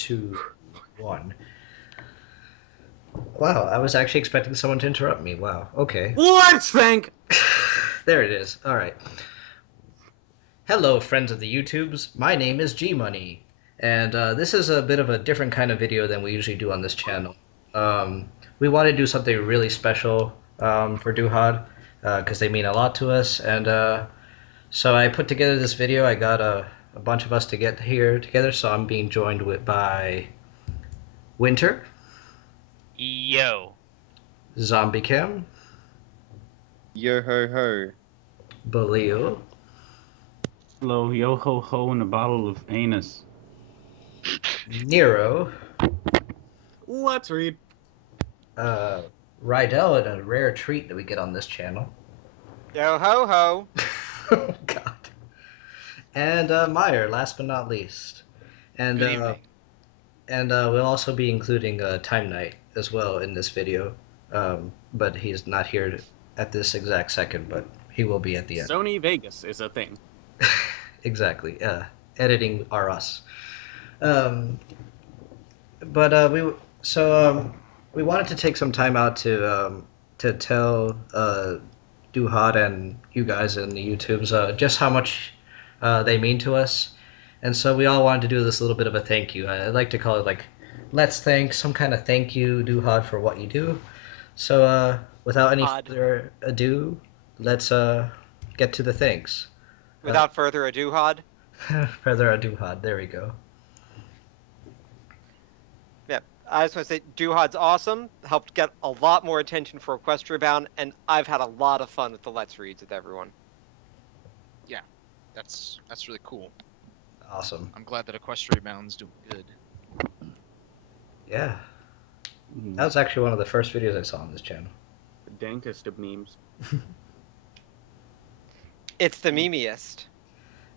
2, 1. Wow, I was actually expecting someone to interrupt me. Wow, okay. Let's think! There it is. Alright. Hello, friends of the YouTubes. My name is G Money, and this is a bit of a different kind of video than we usually do on this channel. We want to do something really special for Duhad, because they mean a lot to us, and so I put together this video. I got a bunch of us to get here together, so I'm being joined by Winter, Yo. Zombie Cam, Yo ho ho. Baile, Hello, yo ho ho, and a bottle of anus. Nero, Let's read. Rydell, and a rare treat that we get on this channel. Yo ho ho. Oh God. And Meyer, last but not least. And Good evening. We'll also be including Time Knight as well in this video. But he's not here at this exact second, but he will be at the end. Sony Vegas is a thing. Exactly. Editing are us. We wanted to take some time out to tell Duhad and you guys in the YouTubes just how much they mean to us, and so we all wanted to do this little bit of a thank you. I like to call it like, let's thank some kind of thank you, Duhad, for what you do. So without any further ado, let's get to the thanks. Without further ado, Hod. Further ado, Duhad. There we go. Yeah, I just want to say Duhad's awesome. Helped get a lot more attention for Equestria Bound, and I've had a lot of fun with the Let's Reads with everyone. Yeah, that's really cool. Awesome. I'm glad that Equestria Bound's doing good. Yeah. That was actually one of the first videos I saw on this channel. The dankest of memes. It's the memeiest.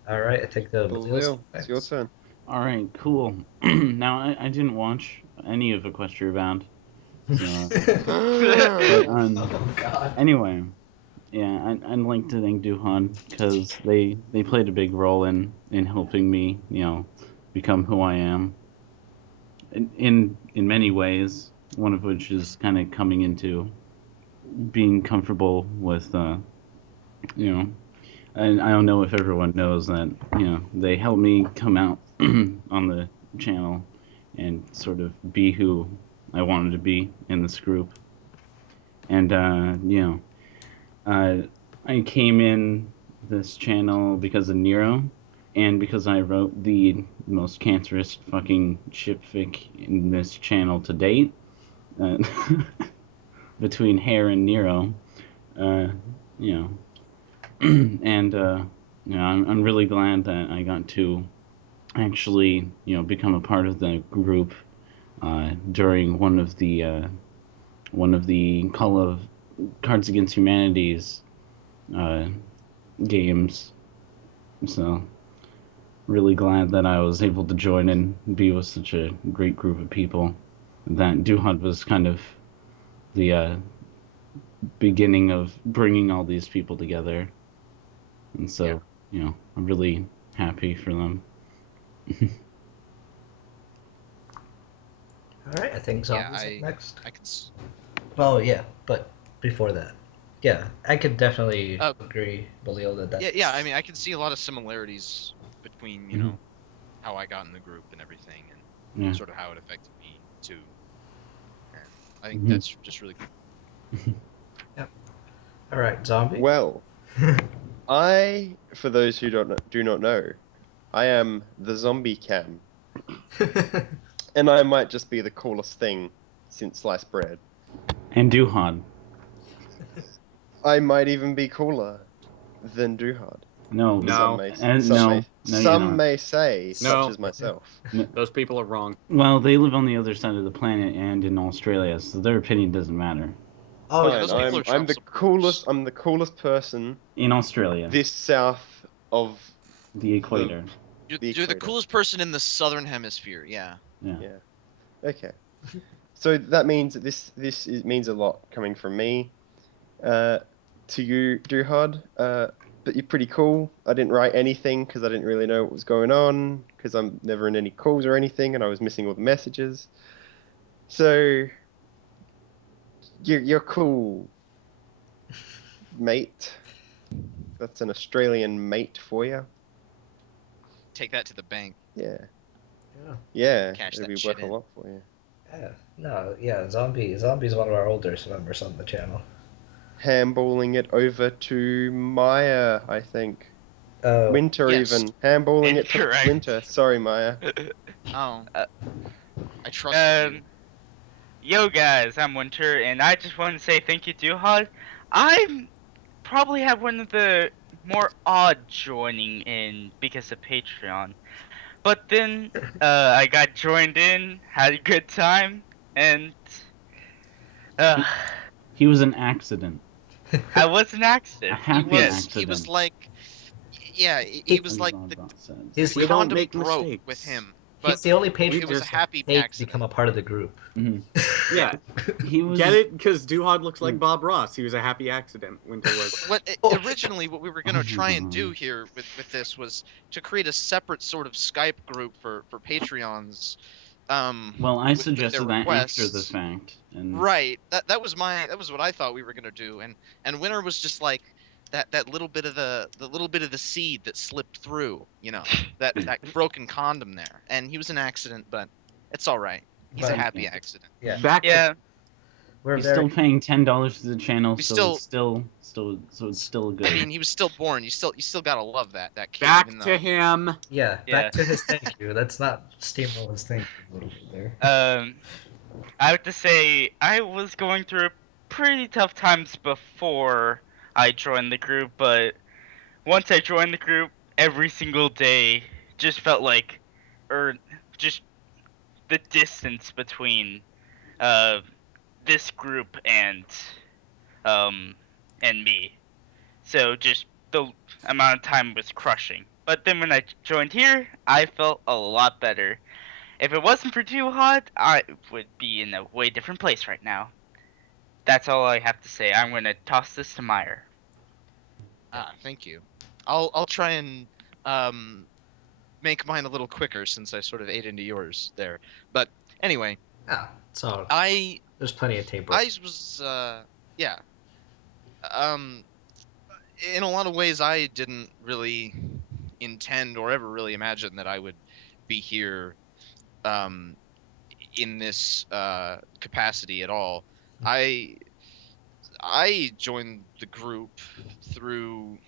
Alright, I think the Lil, it's your turn. Alright, cool. Now, I didn't watch any of Equestria Bound. So, but, Oh God. anyway, yeah, I'd like to thank Duhan because they played a big role in helping me, become who I am. In many ways, one of which is kind of coming into being comfortable with, and I don't know if everyone knows that, they helped me come out on the channel and sort of be who I wanted to be in this group. And, I came in this channel because of Nero, and because I wrote the most cancerous fucking shipfic in this channel to date, between Herr and Nero, and I'm really glad that I got to actually become a part of the group during one of the Call of Cards Against Humanity's games. So really glad that I was able to join and be with such a great group of people. That Duhad was kind of the beginning of bringing all these people together. And so, I'm really happy for them. Alright, I think Zombie's Yeah, up next. I can. Well, yeah, but before that. Yeah, I could definitely agree, Balil, that that's... Yeah. I mean, I can see a lot of similarities between how I got in the group and everything, and sort of how it affected me too. And I think that's just really cool. Yep. Alright, Zombie. Well, for those who do not know, I am the Zombie Cam, and I might just be the coolest thing since sliced bread. And Duhad. I might even be cooler than Duhad. No. Some may say, No. such as myself. Those people are wrong. Well, they live on the other side of the planet and in Australia, so their opinion doesn't matter. Oh, yeah, those people are I'm Trump the supporters. coolest. I'm the coolest person In Australia. this south of The equator. You're the the equator. coolest person in the southern hemisphere. Yeah. Yeah. Yeah. Okay. So that means that this means a lot coming from me. To you, Duhad. but you're pretty cool. I didn't write anything because I didn't really know what was going on because I'm never in any calls or anything, and I was missing all the messages. So you're cool, mate. That's an Australian mate for you. Take that to the bank. Yeah. Yeah. Yeah, Cash it'll that be shit worth a in. lot for you. Yeah. No, yeah, Zombie's one of our older members on the channel. Handballing it over to Maya, I think. Oh, Winter Yes. even. Handballing it to Incorrect. Winter. Sorry, Maya. Oh, Uh, I trusted you. Yo guys, I'm Winter, and I just want to say thank you, Duhad. I probably have one of the more odd joining in because of Patreon. But then I got joined in, had a good time, and uh, He was an accident. I was an A accident. happy Yes. He was accident. like, yeah, he was as like Zomba says. He's- the We don't condom make broke mistakes. with him, he's but the only it patron was a just happy to accident. become a part of the group. Mhm. Yeah. He was. Get it? Because Duhad looks like Mm. Bob Ross. He was a happy accident. Winter was. Originally what we were gonna try and do here with this was to create a separate sort of Skype group for Patreons. Well, I with their suggested that after the requests. fact, and Right. That was what I thought we were gonna do, and Winter was just like that little bit of the little bit of the seed that slipped through, that broken condom there, and he was an accident, but it's all right. He's a But- happy Yeah. accident. Yeah, Back to Yeah. we're he's very. still paying $10 to the channel, We so it's still so it's still good. I mean, he was still born. You still gotta love that kid. back even to though- him. Yeah, Yeah. back to his thank you. Let's not steamroll his thank you a little bit there. I have to say I was going through pretty tough times before I joined the group, but once I joined the group, every single day just felt like, or just the distance between uh this group um and me. So just the amount of time was crushing. But then when I joined here, I felt a lot better. If it wasn't for Too Hot, I would be in a way different place right now. That's all I have to say. I'm gonna toss this to Meyer. Thank you. I'll try and make mine a little quicker since I sort of ate into yours there. But anyway, So there's plenty of tape. I was yeah. In a lot of ways, I didn't really intend or ever really imagine that I would be here in this capacity at all. I joined the group through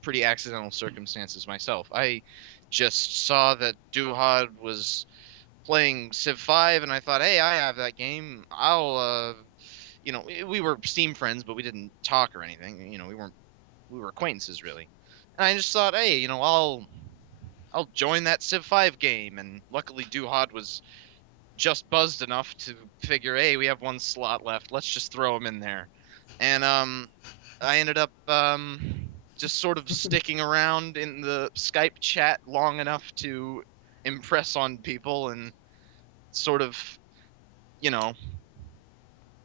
pretty accidental circumstances myself. I just saw that Duhad was playing Civ 5, and I thought, hey, I have that game. I'll, we were Steam friends, but we didn't talk or anything. We were acquaintances really. And I just thought, hey, I'll join that Civ 5 game. And luckily, Duhad was just buzzed enough to figure, hey, we have one slot left. Let's just throw him in there. And I ended up just sort of sticking around in the Skype chat long enough to impress on people and sort of,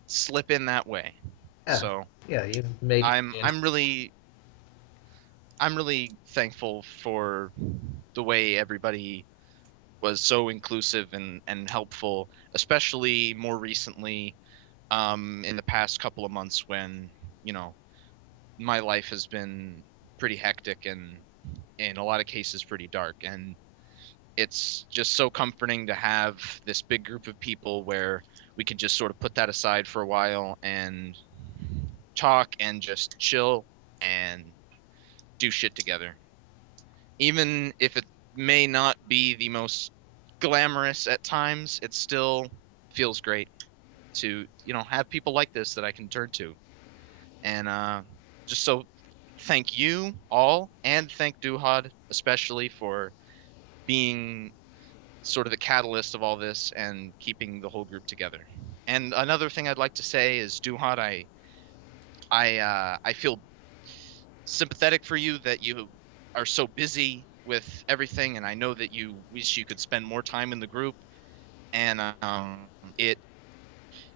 slip in that way. Yeah. So Yeah, you made. I'm really thankful for the way everybody was so inclusive and helpful, especially more recently in the past couple of months when, my life has been pretty hectic and in a lot of cases pretty dark. And it's just so comforting to have this big group of people where we can just sort of put that aside for a while and talk and just chill and do shit together. Even if it may not be the most glamorous at times, it still feels great to, have people like this that I can turn to. And just so thank you all, and thank Duhad especially for being sort of the catalyst of all this and keeping the whole group together. And another thing I'd like to say is, Duhad, I feel sympathetic for you that you are so busy with everything, and I know that you wish you could spend more time in the group. And it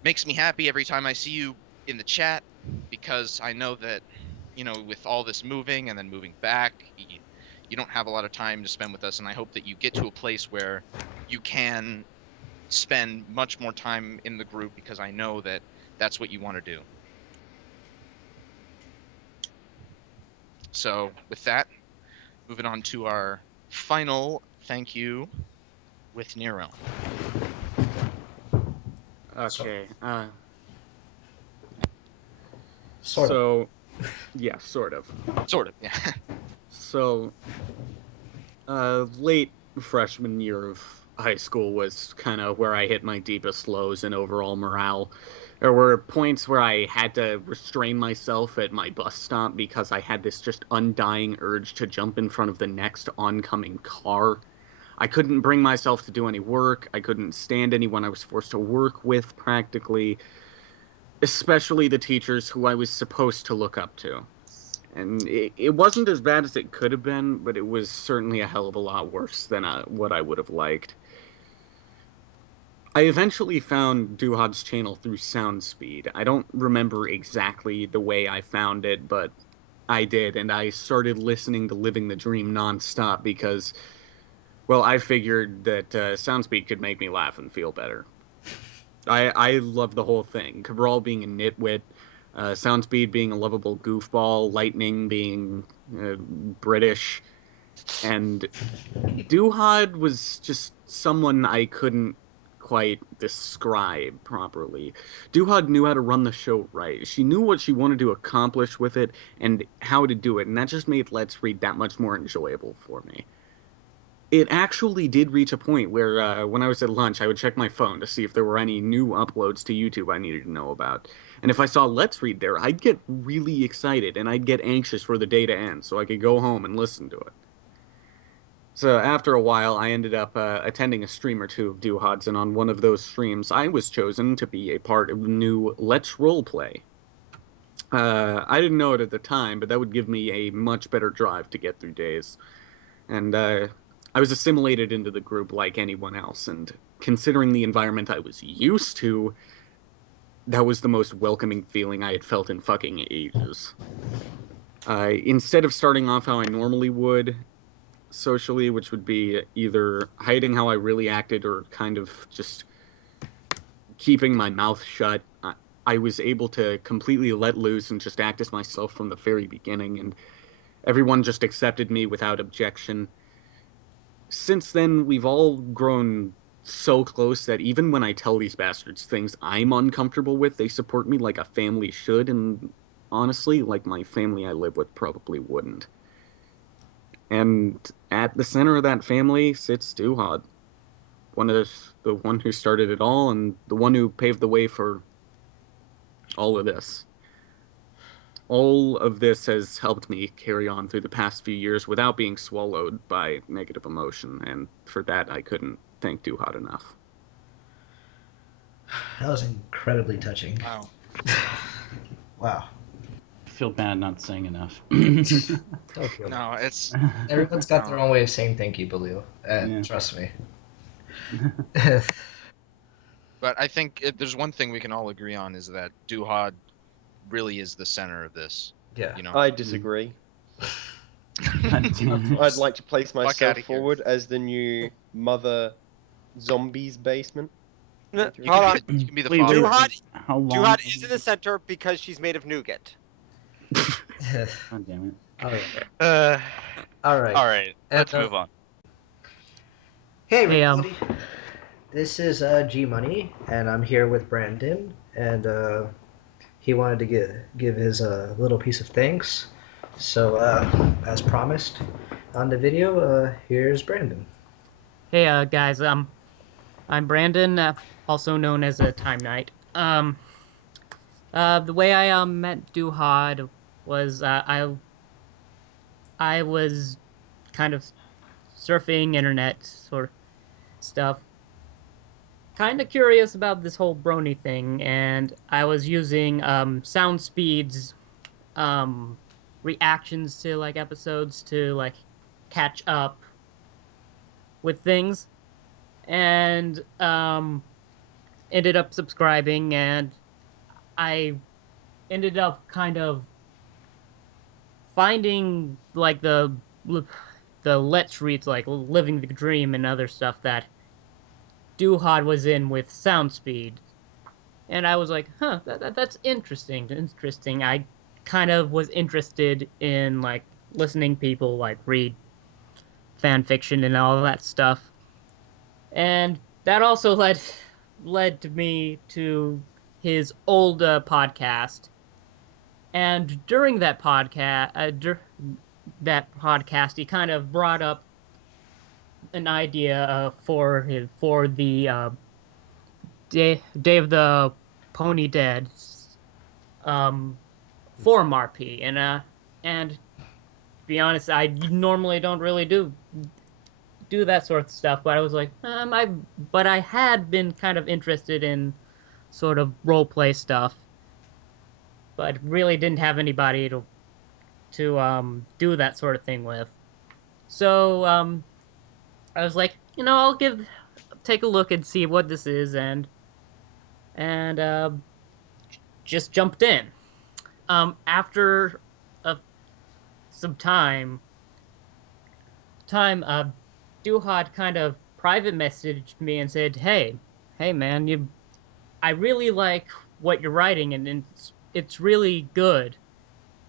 makes me happy every time I see you in the chat, because I know that with all this moving and then moving back, you don't have a lot of time to spend with us, and I hope that you get to a place where you can spend much more time in the group, because I know that that's what you want to do. So with that, moving on to our final thank you with Nero. Okay. Sort of. So, yeah, sort of. Sort of, yeah. So, late freshman year of high school was kind of where I hit my deepest lows in overall morale. There were points where I had to restrain myself at my bus stop because I had this just undying urge to jump in front of the next oncoming car. I couldn't bring myself to do any work. I couldn't stand anyone I was forced to work with practically, especially the teachers who I was supposed to look up to. And it wasn't as bad as it could have been, but it was certainly a hell of a lot worse than what I would have liked. I eventually found Duhad's channel through SoundSpeed. I don't remember exactly the way I found it, but I did, and I started listening to Living the Dream nonstop because, well, I figured that SoundSpeed could make me laugh and feel better. I love the whole thing. Cabral being a nitwit, Soundspeed being a lovable goofball, Lightning being British, and Duhad was just someone I couldn't quite describe properly. Duhad knew how to run the show right. She knew what she wanted to accomplish with it and how to do it, and that just made Let's Read that much more enjoyable for me. It actually did reach a point where when I was at lunch, I would check my phone to see if there were any new uploads to YouTube I needed to know about. And if I saw Let's Read there, I'd get really excited, and I'd get anxious for the day to end so I could go home and listen to it. So after a while, I ended up attending a stream or two of Duhad's, and on one of those streams, I was chosen to be a part of the new Let's Roleplay. I didn't know it at the time, but that would give me a much better drive to get through days. And I was assimilated into the group like anyone else, and considering the environment I was used to, that was the most welcoming feeling I had felt in fucking ages. Instead of starting off how I normally would, socially, which would be either hiding how I really acted or kind of just keeping my mouth shut, I was able to completely let loose and just act as myself from the very beginning, and everyone just accepted me without objection. Since then, we've all grown so close that even when I tell these bastards things I'm uncomfortable with, they support me like a family should, and honestly, like my family I live with probably wouldn't. And at the center of that family sits Duhad, the one who started it all, and the one who paved the way for all of this. All of this has helped me carry on through the past few years without being swallowed by negative emotion, and for that I couldn't thank Duhad enough. That was incredibly touching. Wow. Wow. I feel bad not saying enough. Don't feel bad. No, it's Everyone's got their own way of saying thank you, Baile. Yeah. Trust me. But I think there's one thing we can all agree on, is that Duhad really is the center of this. Yeah. You know. I disagree. God damn it. I'd like to place outta myself here. forward as the new mother zombies basement. Hold You on. you can be the Wait, father. Duhad, How long? Duhad is in the center because she's made of nougat. God damn it. Alright. Alright. All right, let's And, move on. Hey, Hey, everybody. This is G Money, and I'm here with Brandon, and he wanted to give his little piece of thanks. So, as promised on the video, here's Brandon. Hey, guys. I'm Brandon, also known as a Time Knight. The way I met Duhad was I was kind of surfing internet sort of stuff, kind of curious about this whole brony thing, and I was using SoundSpeed's reactions to like episodes to like catch up with things, and ended up subscribing, and I ended up kind of finding like the Let's Reads, like Living the Dream and other stuff that Duhad was in with sound speed. And I was like, huh, that's interesting. Interesting. I kind of was interested in like listening people like read fan fiction and all that stuff. And that also led to me to his old podcast. And during that podcast, he kind of brought up an idea for the Day of the Pony Dead forum RP, and to be honest, I normally don't really do that sort of stuff, but I was like, but I had been kind of interested in sort of role play stuff, but really didn't have anybody to do that sort of thing with. So I was like, I'll take a look and see what this is, and just jumped in. After some time, Duhad kind of private messaged me and said, "Hey, man, I really like what you're writing, and it's really good.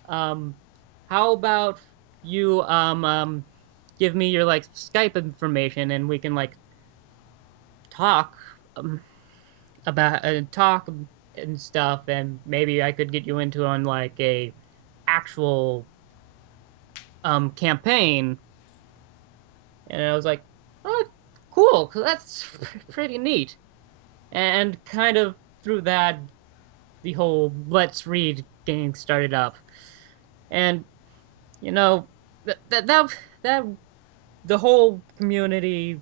How about you give me your like Skype information, and we can like talk about talk and stuff, and maybe I could get you into on like a actual campaign." And I was like, "Oh, cool, 'cause that's pretty neat." And kind of through that, the whole Let's Read game started up. And that the whole community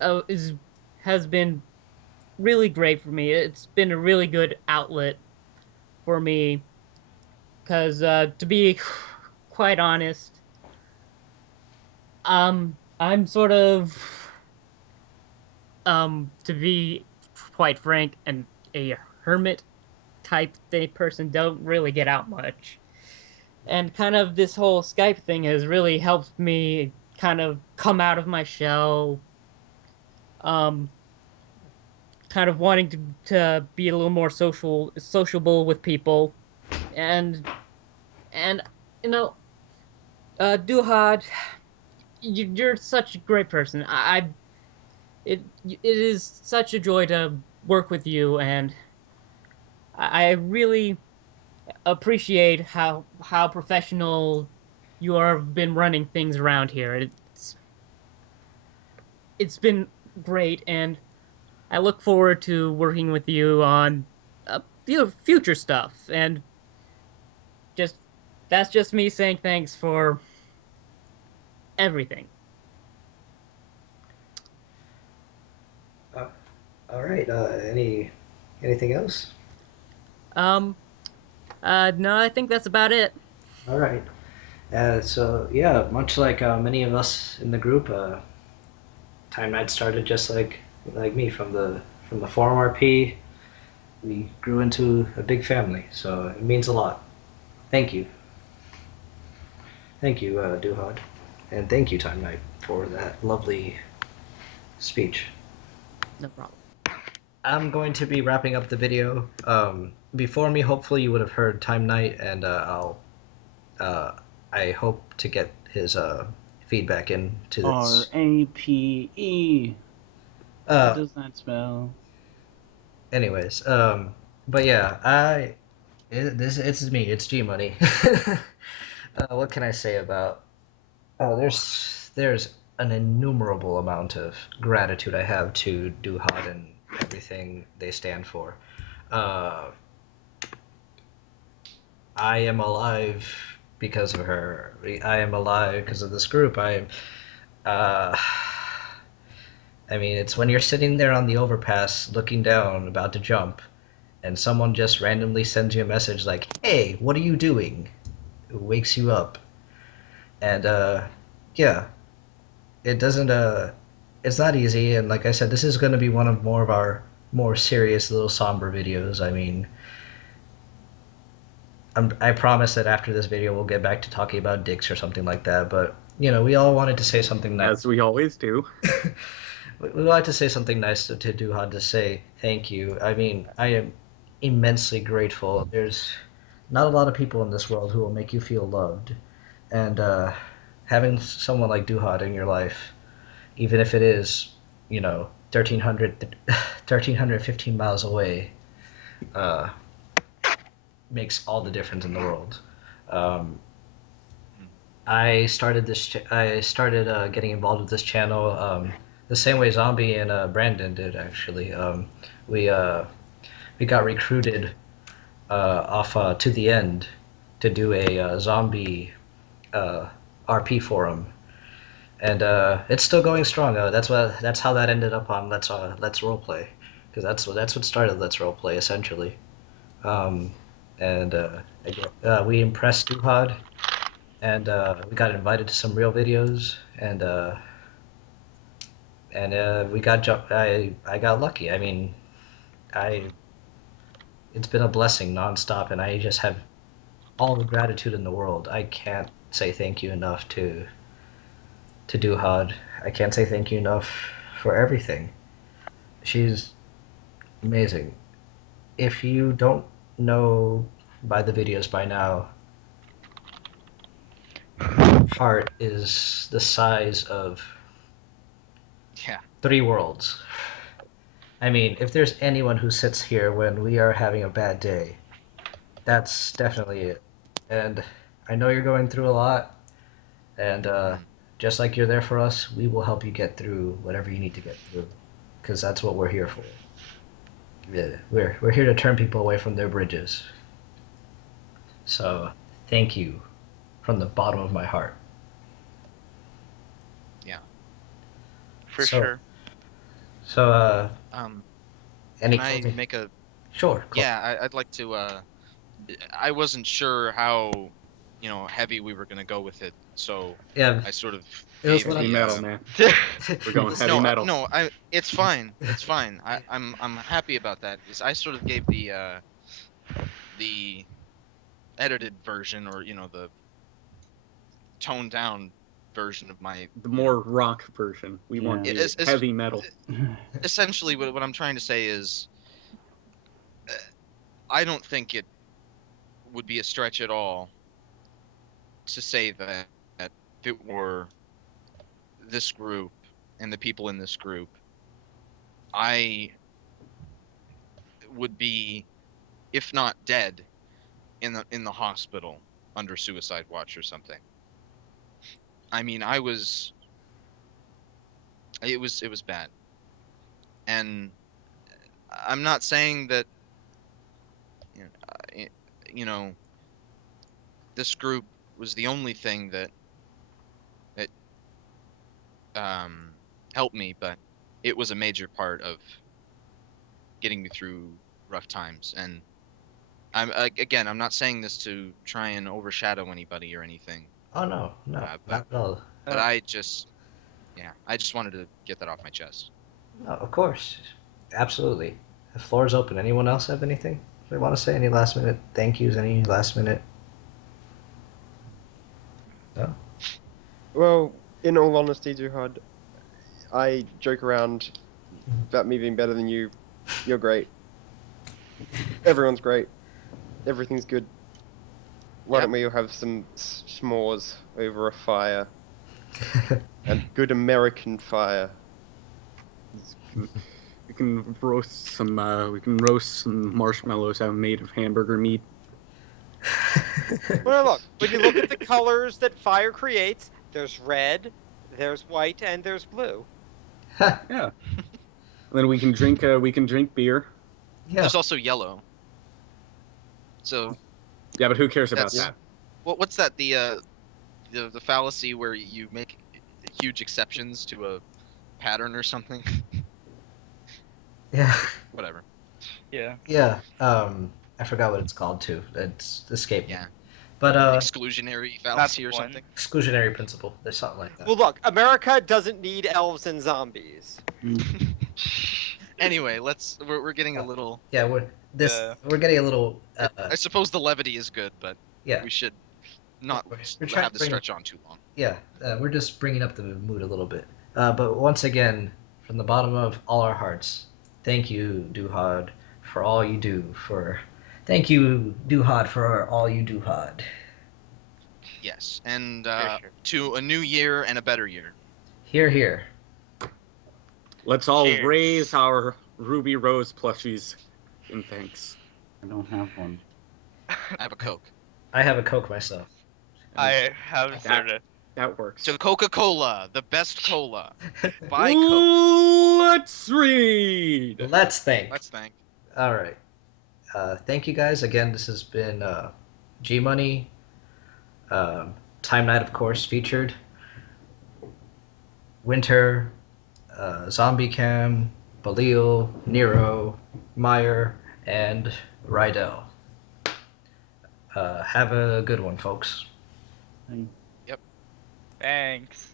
has been really great for me. It's been a really good outlet for me, because to be quite honest, I'm sort of to be quite frank, and a hermit type person, don't really get out much. And kind of this whole Skype thing has really helped me kind of come out of my shell, kind of wanting to be a little more sociable with people. And Duhad, you're such a great person. It is such a joy to work with you, and I really appreciate how professional you have been running things around here. It's been great, and I look forward to working with you on future stuff. And that's just me saying thanks for everything. All right. Anything else? No, I think that's about it. All right. So yeah, much like many of us in the group, Time Night started just like me from the forum RP. We grew into a big family, so it means a lot. Thank you. Thank you, Duhad, and thank you, Time Night, for that lovely speech. No problem. I'm going to be wrapping up the video. Before me, hopefully you would have heard Time Night, and I hope to get his feedback into this. RAPE. What does that spell? Anyways, but yeah, it's me. It's G Money. What can I say about? Oh, there's an innumerable amount of gratitude I have to Duhad and everything they stand for. I am alive because of her. I am alive because of this group. I mean, it's when you're sitting there on the overpass looking down, about to jump, and someone just randomly sends you a message like, "Hey, what are you doing?" It wakes you up. And yeah, it doesn't it's not easy, and like I said, this is going to be one of more of our more serious little somber videos. I mean, I promise that after this video we'll get back to talking about dicks or something like that. But we all wanted to say something nice. As we always do. We wanted to say something nice to Duhad, to say thank you. I mean, I am immensely grateful. There's not a lot of people in this world who will make you feel loved, and having someone like Duhad in your life, even if it is 1315 miles away, makes all the difference in the world. I started getting involved with this channel the same way Zombie and Brandon did, actually. We got recruited off To the End to do a zombie RP forum, and it's still going strong. That's how that ended up on Let's Roleplay, because that's what started Let's Roleplay, essentially. We impressed Duhad, and we got invited to some real videos, and we got I got lucky. I mean, it's been a blessing nonstop, and I just have all the gratitude in the world. I can't say thank you enough to Duhad. I can't say thank you enough for everything. She's amazing. If you don't know by the videos by now, Hart is the size of 3 worlds. I mean, if there's anyone who sits here when we are having a bad day, that's definitely it. And I know you're going through a lot, and just like you're there for us, we will help you get through whatever you need to get through, because that's what we're here for. Yeah, we're here to turn people away from their bridges. So, thank you from the bottom of my heart. Yeah. For sure. So, any can I closing? make a... Sure. Yeah, I'd like to, I wasn't sure how, heavy we were going to go with it, so yeah, I sort of... it was Heavy metal, man. We're going heavy no, metal. No, it's fine. It's fine. I'm happy about that. I sort of gave the edited version, or the toned down version of my... The more rock version. We want Yeah. the heavy metal. Essentially, what I'm trying to say is, I don't think it would be a stretch at all to say that if it were this group and the people in this group, I would be, if not dead, in the hospital under suicide watch or something. I mean, it was bad. And I'm not saying that this group was the only thing that helped me, but it was a major part of getting me through rough times. And I'm not saying this to try and overshadow anybody or anything. Oh no, not at all. But I just wanted to get that off my chest. No, of course, absolutely. The floor is open. Anyone else have anything they want to say? Any last minute thank yous? Any last minute? No. Well, in all honesty, Duhad, I joke around about me being better than you. You're great. Everyone's great. Everything's good. Why don't we all have some s'mores over a fire? And good American fire. We can roast some marshmallows out made of hamburger meat. Well, look, when you look at the colors that fire creates, there's red, there's white, and there's blue. Yeah. And then we can drink beer. Yeah. There's also yellow. So. Yeah, but who cares about that? What's that? The fallacy where you make huge exceptions to a pattern or something. Yeah. Whatever. Yeah. Yeah. I forgot what it's called too. It's escaped me. Yeah. But Exclusionary fallacy or something. Exclusionary principle. There's something like that. Well, look, America doesn't need elves and zombies. Anyway, we're getting a little. Yeah, we're getting a little. I suppose the levity is good, but Yeah, we should not we're trying have to this bring. stretch on too long. Yeah, we're just bringing up the mood a little bit. But once again, from the bottom of all our hearts, thank you, Duhad, for all you do. Thank you, Duhad, for all you do, Hod. Yes, and sure. to a new year and a better year. Here, here. Let's all Cheers. raise our Ruby Rose plushies in thanks. I don't have one. I have a Coke. I have a Coke myself. I have soda. That works. To Coca-Cola, the best cola. Buy Coke. Let's read. Let's think. Let's thank. All right. Thank you guys again. This has been G Money. Time Night, of course, featured. Winter, Zombie Cam, Baile, Nero, Meyer, and Rydell. Have a good one, folks. Thank Thanks.